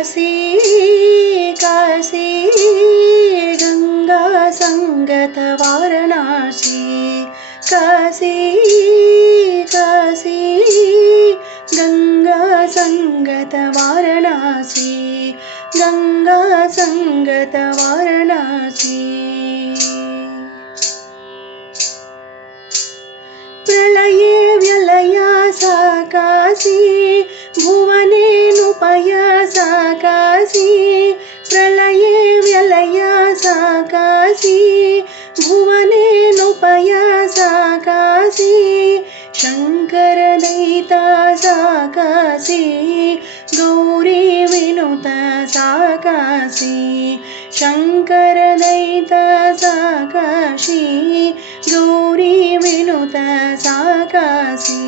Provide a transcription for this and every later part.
काशी काशी गंगा संगत वाराणसी काशी काशी गंगा संगत वाराणसी गंगा संगत वाराणसी प्रलये व्यलया सा काशी भुवनेनुपया सा काशी प्रलये व्यलया सा काशी भुवनेनुपया सा काशी शंकरदयिता सा काशी गौरी विनुता सा काशी शंकरदयिता सा काशी गौरी विनुता सा काशी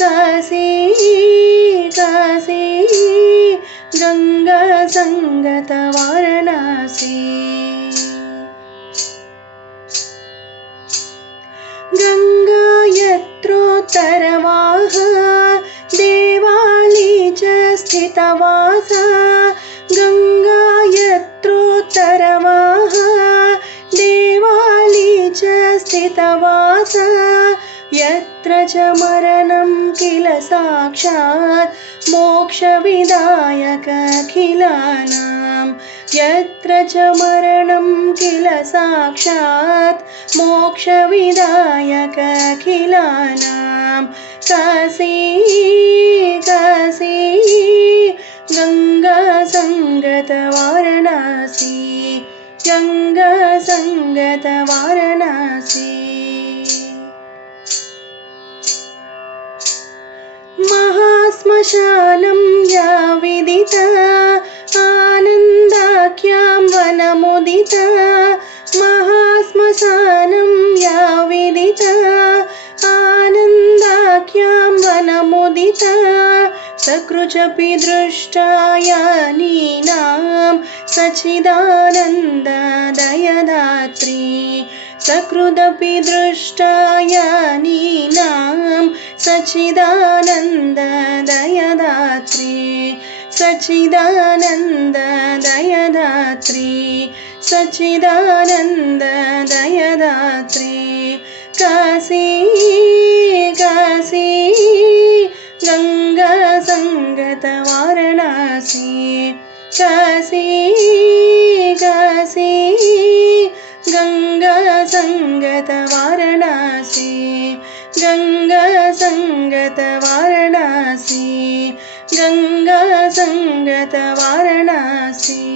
काशी काशी गंगा संगत वाराणसी गंगा यत्रोत्तरवाह देवाली च स्थितवासा गंगा यत्रोत्तरवाह देवाली च स्थितवासा यत्र च मरणं किल साक्षात् मोक्षविदायकखिलानां यत्र च मरणं किल साक्षात् मोक्षविदायकखिलानां काशी काशी गंगा संगत वाराणसी गंगा संगत वाराणसी महाश्मशानं या विदिता आनन्दाख्यां वनमुदिता महाश्मशानं या विदिता आनन्दाख्यां वनमुदिता सकृजपि दृष्टा यानीनां सच्चिदानन्ददयदात्री सकृदपि दृष्टा यानीनां सच्चिदानन्ददयदात्री सच्चिदानन्ददयदात्री सच्चिदानन्ददयदात्री काशी काशी गंगा संगत वाराणसी काशी काशी गंगा संगत वाराणसी गंगा संगत वाराणसी गंगा संगत वाराणसी।